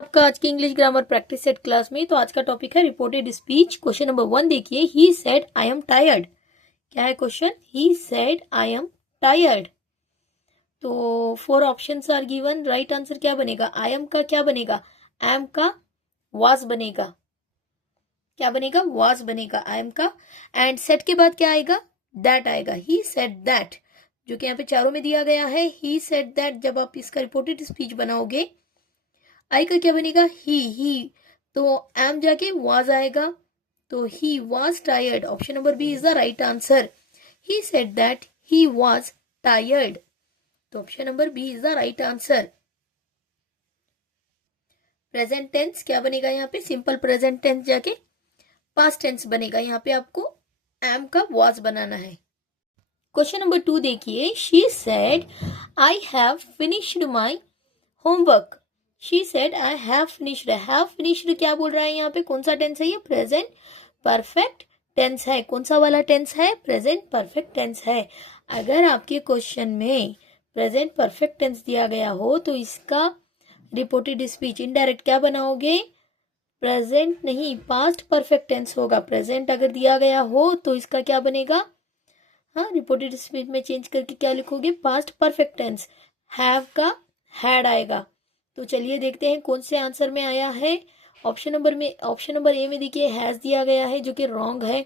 आपका आज की English grammar practice set class में। तो आज का टॉपिक है रिपोर्टेड स्पीच। क्वेश्चन नंबर 1 देखिए, he said I am tired. क्या है question? He said I am tired. तो 4 options are given. Right answer क्या बनेगा? आई एम का क्या बनेगा? एम का वाज बनेगा। क्या बनेगा? वाज बनेगा आई एम का। एंड सेट के बाद क्या आएगा? दैट आएगा। ही सेड दैट, जो कि यहाँ पे चारों में दिया गया है। ही सेड दैट जब आप इसका रिपोर्टेड स्पीच बनाओगे, आई का क्या बनेगा? ही तो एम जाके वाज आएगा, तो ही was tired. Option number B is the right answer. He said that he was tired, तो option number B is the right answer. Present tense क्या बनेगा यहाँ पे? सिंपल प्रेजेंट टेंस जाके पास्ट टेंस बनेगा। यहाँ पे आपको एम का वाज बनाना है। क्वेश्चन नंबर 2 देखिए, she said I have finished my homework. She said I have finished. Have finished क्या बोल रहा है यहाँ पे? कौन सा टेंस है ये? प्रेजेंट परफेक्ट टेंस है। कौन सा वाला टेंस है? प्रेजेंट परफेक्ट टेंस है। अगर आपके क्वेश्चन में प्रेजेंट परफेक्ट टेंस दिया गया हो तो इसका रिपोर्टेड स्पीच इनडायरेक्ट क्या बनाओगे? प्रेजेंट नहीं, पास्ट परफेक्ट टेंस होगा। प्रेजेंट अगर दिया गया हो तो इसका क्या बनेगा? हाँ, रिपोर्टेड स्पीच में चेंज करके क्या लिखोगे? Past perfect tense. हैव का हैड आएगा। तो चलिए देखते हैं कौन से आंसर में आया है। ऑप्शन नंबर ए में देखिए हैज दिया गया है, जो कि रॉन्ग है।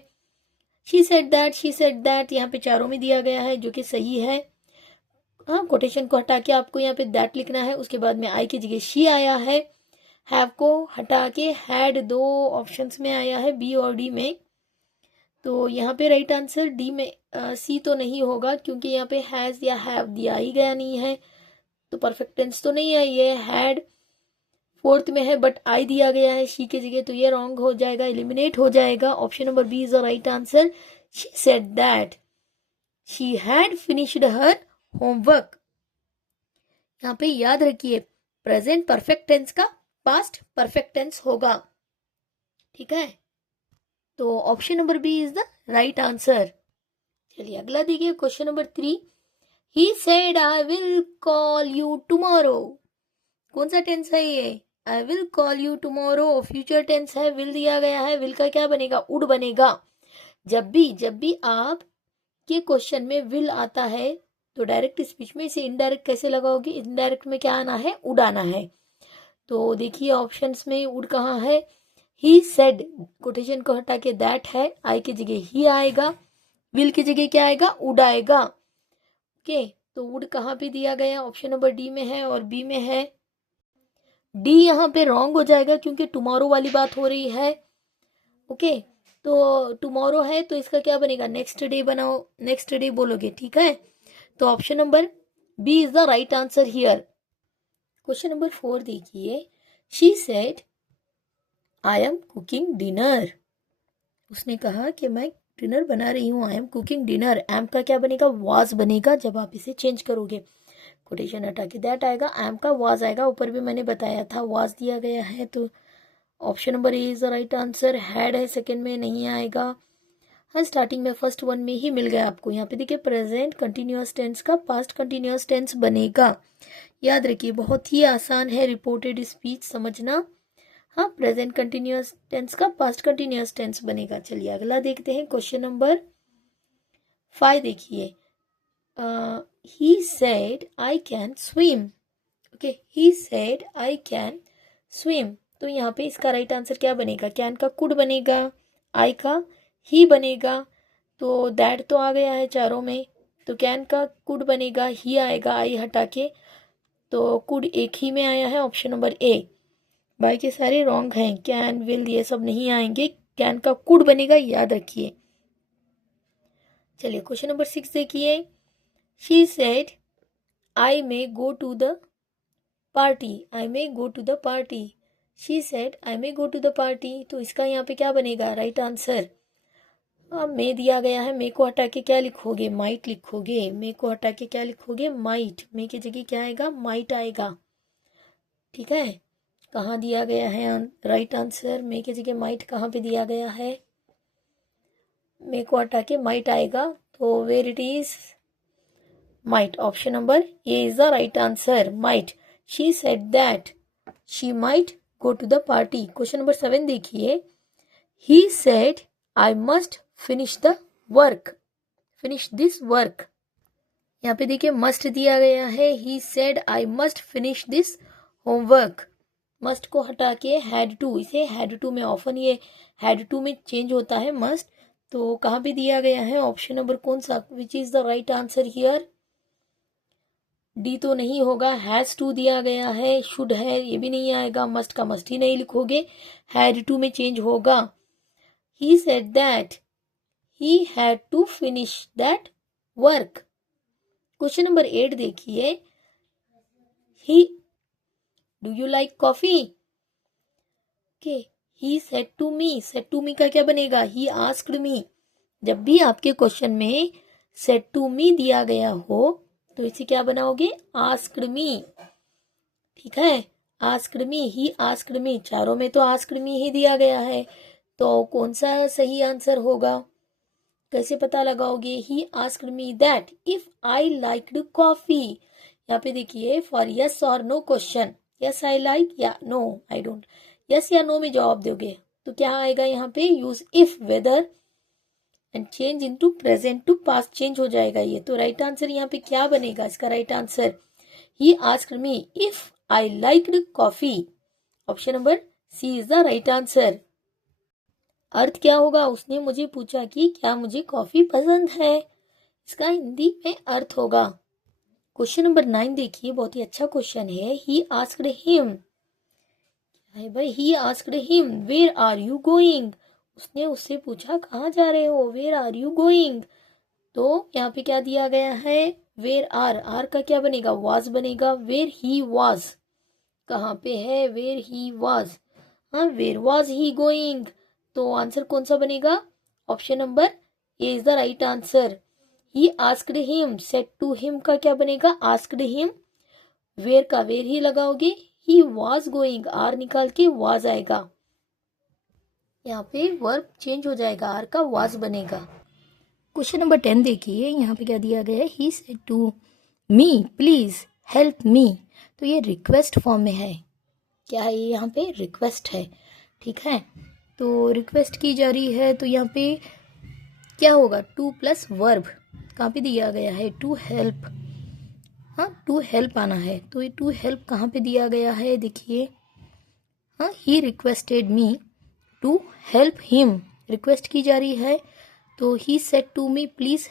शी सेड दैट यहाँ पे चारों में दिया गया है, जो कि सही है। हाँ, कोटेशन को हटा के आपको यहाँ पे दैट लिखना है। उसके बाद में आई की जगह शी आया है। हैव को हटा के हैड दो ऑप्शंस में आया है, बी और डी में। तो यहाँ पे राइट आंसर डी में सी तो नहीं होगा, क्योंकि यहाँ पे हैज या हैव दिया ही गया नहीं है, तो परफेक्ट टेंस तो नहीं आई है। हैड फोर्थ में है, बट आई दिया गया है शी की जगह, तो ये रॉन्ग हो जाएगा, एलिमिनेट हो जाएगा। Option number B is the right answer. She said that she had finished her homework. यहाँ पे याद रखिए, प्रेजेंट परफेक्ट टेंस का पास्ट परफेक्ट टेंस होगा। ठीक है, तो option number B is the right answer. चलिए अगला देखिए, question number 3। He said I will call you tomorrow. कौन सा टेंस है ये? I will call you tomorrow future tense है। विल दिया गया है, विल का क्या बनेगा? वुड बनेगा। जब भी आप के क्वेश्चन में विल आता है तो डायरेक्ट स्पीच में इसे इनडायरेक्ट कैसे लगाओगे? इनडायरेक्ट में क्या आना है? वुड आना है। तो देखिए ऑप्शंस में वुड कहाँ है? ही सेड, कोटेशन को हटा के दैट है, आई की जगह ही आएगा, विल की जगह क्या आएगा? वुड आएगा। ओके, तो वुड कहाँ पे दिया गया? ऑप्शन नंबर डी में है और बी में है। डी यहाँ पे रॉन्ग हो जाएगा, क्योंकि टुमारो वाली बात हो रही है। ओके, तो टुमारो है तो इसका क्या बनेगा? नेक्स्ट डे बनाओ, नेक्स्ट डे बोलोगे। ठीक है, तो option number B is the right answer here. Question number 4 देखिए, she said I am cooking dinner. उसने कहा कि मैं डिनर बना रही हूँ। I am cooking dinner. Am का क्या बनेगा? वाज बनेगा जब आप इसे चेंज करोगे। कोटेशन हटा के दैट आएगा, एम का वाज आएगा। ऊपर भी मैंने बताया था वाज दिया गया है, तो option number A is the right answer. Had है सेकंड में, नहीं आएगा। हाँ, स्टार्टिंग में फर्स्ट वन में ही मिल गया आपको। यहाँ पे देखिए प्रेजेंट कंटिन्यूअस टेंस का पास्ट कंटिन्यूअस टेंस बनेगा। याद रखिए, बहुत ही आसान है रिपोर्टेड स्पीच समझना। हाँ, प्रेजेंट कंटिन्यूअस टेंस का पास्ट कंटिन्यूअस टेंस बनेगा। चलिए अगला देखते हैं, क्वेश्चन नंबर 5 देखिए, he said I can swim. Okay, he said I can swim. तो यहाँ पे इसका राइट आंसर क्या बनेगा? कैन का कुड बनेगा, आई का ही बनेगा, तो दैट तो आ गया है चारों में, तो कैन का कुड बनेगा, ही आएगा आई हटा के, तो कुड एक ही में आया है, ऑप्शन नंबर ए। बाकी सारे रॉन्ग हैं, कैन विल ये सब नहीं आएंगे, कैन का कुड बनेगा, याद रखिए। चलिए क्वेश्चन नंबर 6 देखिए, she said I may go to the party. I may go to the party. She said I may go to the party. तो इसका यहाँ पे क्या बनेगा? Right answer. अब मे दिया गया है, मे को हटा के क्या लिखोगे? माइट लिखोगे। मे को हटा के क्या लिखोगे? माइट। मे की जगह क्या आएगा? माइट आएगा। ठीक है, कहाँ दिया गया है राइट आंसर? मे की जगह माइट कहाँ पे दिया गया है? मे को हटा के माइट आएगा, तो where it is? might. Option number A is the right answer. Might. She said that she might go to the party. Question number 7 देखिए. He said, I must finish the work. Finish this work. यहाँ पे देखिए must दिया गया है. He said, I must finish this homework. must को हटा के had to, इसे had to में often ये had to में चेंज होता है must. तो कहाँ पे दिया गया है? ऑप्शन नंबर कौन सा? Which is the right answer here? D तो नहीं होगा. हैज टू दिया गया है, शुड है ये भी नहीं आएगा, मस्ट का मस्ट ही नहीं लिखोगे, हैड टू में चेंज होगा. He said that he had to finish that work. Question number 8 देखिए. He do you like coffee? Okay, he said to me. Said to me का क्या बनेगा? He asked me. जब भी आपके क्वेश्चन में सेड टू मी दिया गया हो तो इसे क्या बनाओगे? Asked me. ठीक है, आस्क्ड मी, ही आस्क्ड मी. चारों में तो आस्क्ड मी ही दिया गया है, तो कौन सा सही आंसर होगा? कैसे पता लगाओगे? He asked me that if I liked coffee. यहाँ पे देखिए फॉर यस और no question, yes I like या नो आई डोंट, यस या नो में जवाब दोगे तो क्या आएगा? यहाँ पे use if whether and change into present to past change हो जाएगा ये. तो राइट आंसर यहाँ पे क्या बनेगा? इसका right answer he asked me if I liked coffee. Option number C is the right answer. अर्थ क्या होगा? उसने मुझे पूछा कि क्या मुझे कॉफी पसंद है. इसका हिंदी में अर्थ होगा. क्वेश्चन नंबर 9 देखिए, बहुत ही अच्छा क्वेश्चन है. He asked him. है भाई, he asked him where are you going. उसने उससे पूछा कहाँ जा रहे हो? Where are you going. तो यहाँ पे क्या दिया गया है? Where are. आर का क्या बनेगा? वाज बनेगा. वेयर ही वाज कहाँ पे है? Where he was. हाँ, वेयर वाज ही गोइंग. तो आंसर कौन सा बनेगा? Option number A is the right answer. He asked him, said to him का क्या बनेगा? Asked him. वेयर का वेयर ही लगाओगे. ही वाज गोइंग, आर निकाल के वाज आएगा. यहाँ पे वर्ब चेंज हो जाएगा, आर का वाज बनेगा. क्वेश्चन नंबर 10 देखिए, यहाँ पे क्या दिया गया है? He said to me please help me. तो ये रिक्वेस्ट फॉर्म में है. क्या है ये? यहाँ पे रिक्वेस्ट है. ठीक है, तो रिक्वेस्ट की जा रही है तो यहाँ पे क्या होगा? To plus verb. कहाँ पे दिया गया है? To help. हाँ, टू हेल्प आना है. तो ये टू हेल्प कहाँ पे दिया गया है? देखिए, हाँ, he requested me to help him. Request की जा रही है तो he said to me please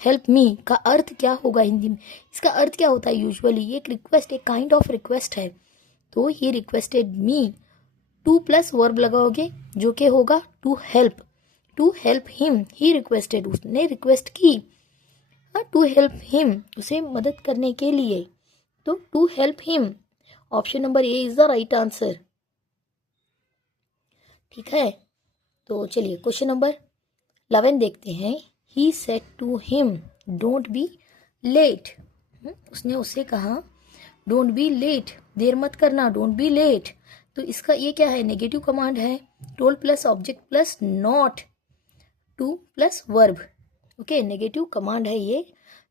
help me का अर्थ क्या होगा हिंदी में? इसका अर्थ क्या होता है यूजुअली? ये एक रिक्वेस्ट, एक काइंड ऑफ रिक्वेस्ट है. तो he requested me, to plus verb लगाओगे जो कि होगा to help. To help him, he requested, उसने रिक्वेस्ट की. हाँ, टू हेल्प हिम, उसे मदद करने के लिए. तो to help him. Option number A is the right answer. ठीक है, तो चलिए क्वेश्चन नंबर 11 देखते हैं. He said to him don't be late. उसने उससे कहा डोंट बी लेट, देर मत करना, डोंट बी लेट. तो इसका ये क्या है? नेगेटिव कमांड है. Told plus object plus not, to plus verb. Okay, negative command है ये,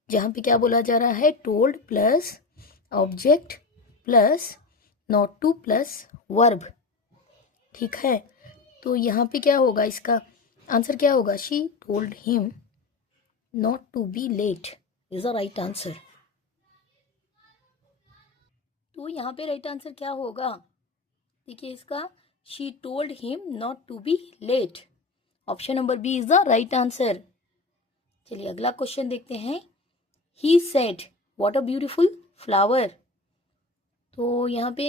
जहाँ पे क्या बोला जा रहा है? Told plus object plus not to plus verb. ठीक है, तो यहाँ पे क्या होगा? इसका आंसर क्या होगा? She told him not to be late is the right answer. तो यहाँ पे राइट आंसर क्या होगा? देखिए इसका, she told him not to be late. Option number B is the right answer. चलिए अगला क्वेश्चन देखते हैं. He said what a beautiful flower. तो यहाँ पे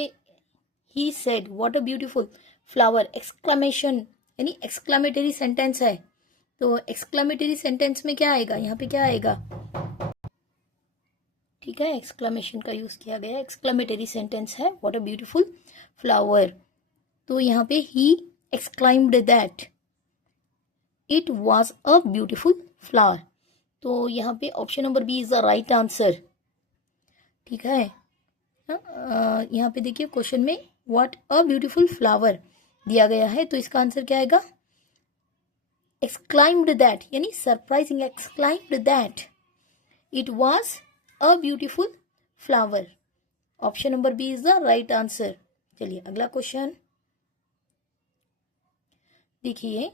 he said what a beautiful flower, exclamation यानी एक्सक्लेमेटरी सेंटेंस है. तो एक्सक्लेमेटरी सेंटेंस में क्या आएगा? यहाँ पे क्या आएगा? ठीक है, एक्सक्लेमेशन का यूज किया गया, एक्सक्लेमेटरी सेंटेंस है. What a beautiful flower. तो यहाँ पे he exclaimed that it was a beautiful flower. तो यहाँ पे option number B is the right answer. ठीक है, यहाँ पे देखिए क्वेश्चन में व्हाट अ ब्यूटीफुल फ्लावर दिया गया है, तो इसका आंसर क्या आएगा? एक्सक्लाइम्ड दैट यानी surprising, exclaimed that it was a beautiful flower. Option number B is the right answer. चलिए अगला क्वेश्चन. देखिए,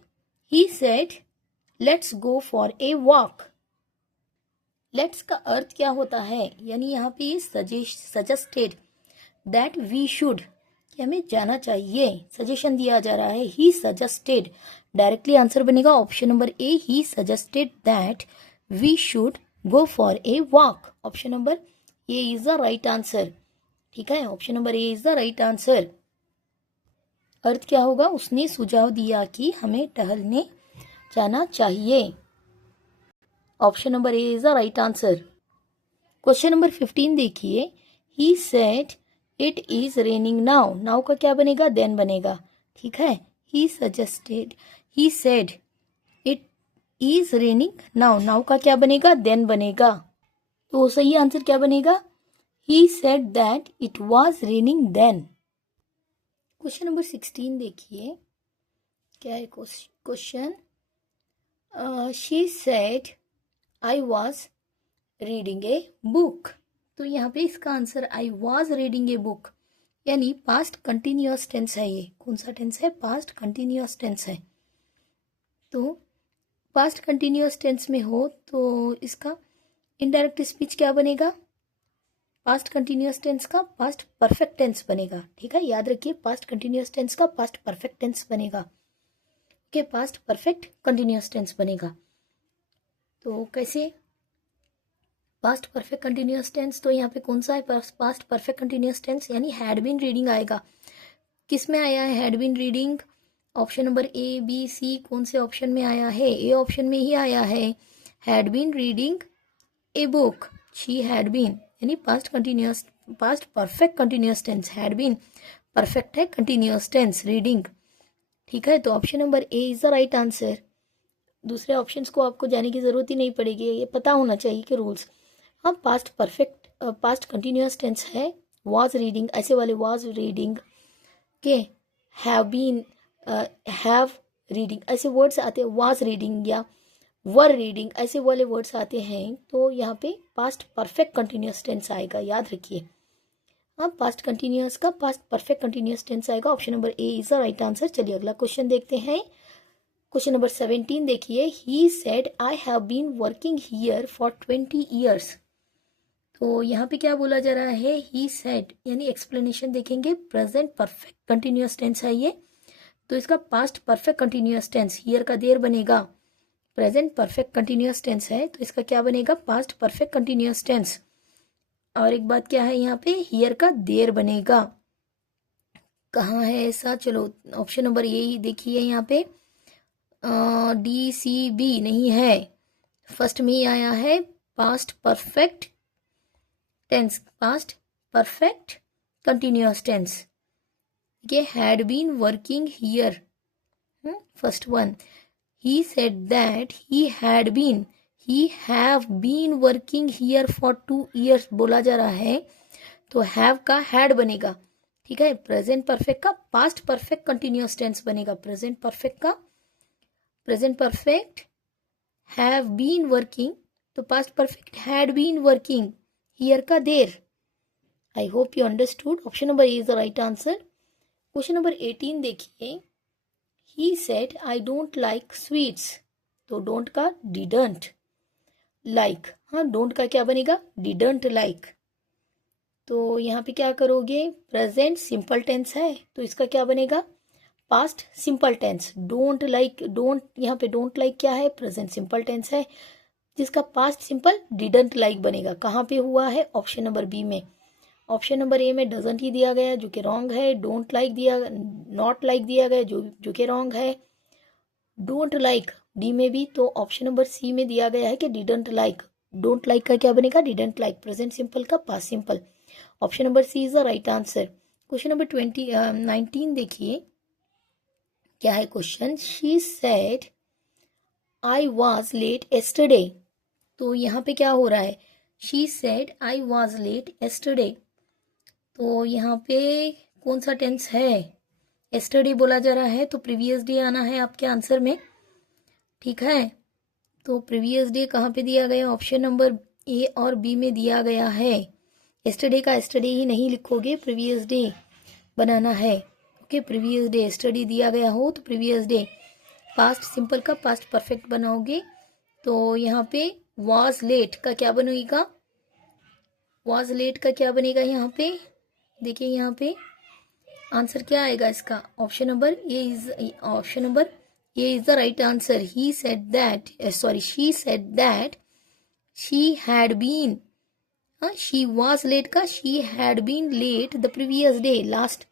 he said let's go for a walk. Let's का अर्थ क्या होता है, यानी यहाँ पे सजेस्टेड दैट वी शुड, कि हमें जाना चाहिए, सजेशन दिया जा रहा है। ही सजेस्टेड, डायरेक्टली आंसर बनेगा option number A, he suggested that we should go for a walk. Option number A is the right answer. ठीक है, option number A is the right answer. अर्थ क्या होगा, उसने सुझाव दिया कि हमें टहलने जाना चाहिए। Option number A is the right answer. Question number 15 देखिए, he said it is raining now. Now का क्या बनेगा, देन बनेगा। ठीक है, he said it is raining now. Now का क्या बनेगा, देन बनेगा। तो सही आंसर क्या बनेगा, he said that it was raining then. Question number 16 देखिए, क्या है question. She said I was reading a book. तो यहाँ पे इसका answer I was reading a book, यानी पास्ट कंटिन्यूअस टेंस है। ये कौन सा टेंस है, पास्ट कंटिन्यूअस टेंस है। तो पास्ट कंटिन्यूअस टेंस में हो तो इसका इनडायरेक्ट स्पीच क्या बनेगा, पास्ट कंटिन्यूअस टेंस का पास्ट परफेक्ट टेंस बनेगा। ठीक है, याद रखिए, पास्ट कंटिन्यूअस टेंस का पास्ट परफेक्ट टेंस बनेगा। Okay, past perfect continuous tense बनेगा। तो कैसे पास्ट परफेक्ट कंटिन्यूअस टेंस, तो यहाँ पे कौन सा है पास्ट परफेक्ट कंटिन्यूअस टेंस, यानी हैड बीन रीडिंग आएगा। किस में आया है had been reading, option number A B C, कौन से ऑप्शन में आया है, ए ऑप्शन में ही आया है। Had been reading a book, she had been, यानी past perfect continuous tense, had been perfect है कंटिन्यूअस टेंस, रीडिंग। ठीक है, तो option number A is the right answer. दूसरे ऑप्शंस को आपको जाने की जरूरत ही नहीं पड़ेगी, ये पता होना चाहिए कि रूल्स। हाँ, पास्ट कंटिन्यूअस टेंस है, वाज रीडिंग, ऐसे वाले वाज रीडिंग के, हैव बीन, हैव रीडिंग, ऐसे वर्ड्स आते हैं, वाज रीडिंग या वर रीडिंग, ऐसे वाले वर्ड्स आते हैं। तो यहाँ पे पास्ट परफेक्ट कंटिन्यूअस टेंस आएगा, याद रखिए। हाँ, पास्ट कंटिन्यूअस का पास्ट परफेक्ट कंटिन्यूअस टेंस आएगा। Option number A is the right answer. चलिए अगला क्वेश्चन देखते हैं। क्वेश्चन नंबर 17 देखिए, he said I have been working here for 20 years. तो यहाँ पे क्या बोला जा रहा है, ही सेड, यानी एक्सप्लेनेशन देखेंगे, प्रेजेंट परफेक्ट कंटिन्यूअस टेंस है ये, तो इसका past perfect continuous tense, here का देर बनेगा। प्रेजेंट परफेक्ट कंटिन्यूअस टेंस है तो इसका क्या बनेगा, पास्ट परफेक्ट कंटिन्यूअस टेंस। और एक बात क्या है, यहाँ पे हियर का देर बनेगा। कहाँ है ऐसा, चलो ऑप्शन नंबर यही देखिए, यहाँ पे डी सी बी नहीं है, फर्स्ट में ही आया है past perfect tense, past perfect continuous tense. ये had been working here, first one. He said that he had been, he have been working here for 2 years बोला जा रहा है, तो हैव का हैड बनेगा। ठीक है, प्रेजेंट परफेक्ट का पास्ट परफेक्ट कंटिन्यूअस टेंस बनेगा। Present perfect have been working, तो past perfect had been working, here का there. I hope you understood. Option number A is the right answer. Question number 18 देखिए, he said I don't like sweets. तो don't का didn't, like, हाँ don't का क्या बनेगा, didn't like. तो यहाँ पे क्या करोगे, प्रेजेंट सिंपल टेंस है तो इसका क्या बनेगा, past simple tense. Don't like, don't, यहाँ पे डोंट लाइक क्या है, प्रेजेंट सिंपल टेंस है, जिसका पास्ट सिंपल डिडंट लाइक बनेगा। कहाँ पे हुआ है, ऑप्शन नंबर बी में। ऑप्शन नंबर ए में डजंट ही दिया गया जो कि रॉन्ग है, डोंट लाइक दिया, नॉट लाइक दिया गया जो कि रॉन्ग है, डोंट लाइक डी में भी, तो ऑप्शन नंबर सी में दिया गया है कि डिडंट लाइक। डोंट लाइक का क्या बनेगा, डिडंट लाइक, प्रेजेंट सिंपल का past simple. Option number C is the right answer. Question number 19 देखिए, क्या है question. She said I was late yesterday. तो यहाँ पे क्या हो रहा है, she said I was late yesterday, तो यहाँ पे कौन सा टेंस है, एस्टरडे बोला जा रहा है तो प्रीवियस डे आना है आपके आंसर में। ठीक है, तो प्रीवियस डे कहाँ पे दिया गया, ऑप्शन नंबर ए और बी में दिया गया है। एस्टरडे का एस्टरडे ही नहीं लिखोगे, प्रीवियस डे बनाना है। ओके, प्रीवियस डे, एस्टरडे दिया गया हो तो प्रीवियस डे, पास्ट सिंपल का पास्ट परफेक्ट बनाओगे तो यहाँ पे वॉज लेट का क्या बनेगा, वॉज लेट का क्या बनेगा यहाँ पे, देखिए यहाँ पे आंसर क्या आएगा इसका, option number A is the right answer. He said that she said that she had been, she was late का she had been late the previous day, last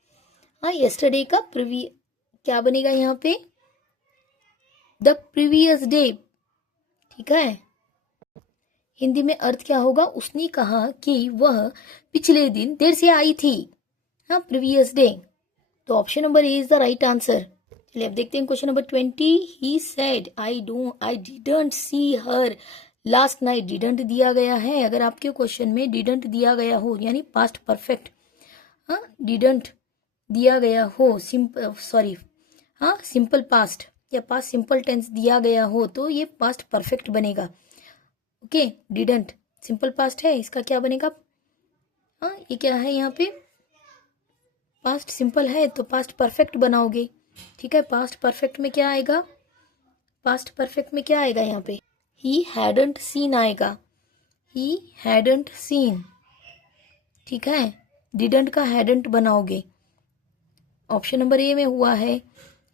yesterday का क्या बनेगा यहाँ पे, द प्रीवियस डे। ठीक है, हिंदी में अर्थ क्या होगा, उसने कहा कि वह पिछले दिन देर से आई थी, हाँ प्रीवियस डे। तो option number A is the right answer. चलिए अब देखते हैं question number 20। He said I didn't see her last night. Didn't दिया गया है, अगर आपके क्वेश्चन में डिडंट दिया गया हो यानी पास्ट परफेक्ट, हाँ डिडंट दिया गया हो, सिंपल पास्ट या पास्ट सिंपल टेंस दिया गया हो तो ये पास्ट परफेक्ट बनेगा। ओके, डिडंट सिंपल पास्ट है, इसका क्या बनेगा, हाँ ये क्या है यहाँ पे पास्ट सिंपल है तो पास्ट परफेक्ट बनाओगे। ठीक है, पास्ट परफेक्ट में क्या आएगा, पास्ट परफेक्ट में क्या आएगा यहाँ पे, ही हैडंट सीन आएगा, ही हैडंट सीन। ठीक है, डिडंट का हैडंट बनाओगे। ऑप्शन नंबर ए में हुआ है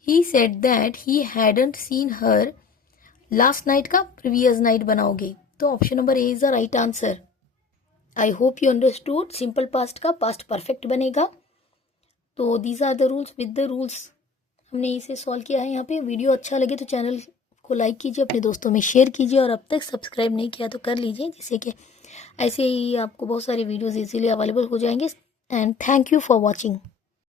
he said that he hadn't seen her last night का प्रीवियस नाइट बनाओगे तो option number A is the right answer. I hope you understood, simple past का पास्ट परफेक्ट बनेगा। तो these are the rules, with the rules हमने इसे solve किया है यहाँ पे। वीडियो अच्छा लगे तो चैनल को लाइक कीजिए, अपने दोस्तों में शेयर कीजिए और अब तक सब्सक्राइब नहीं किया तो कर लीजिए, जिससे कि ऐसे ही आपको बहुत सारे वीडियोस इजीली अवेलेबल हो जाएंगे। And thank you for watching.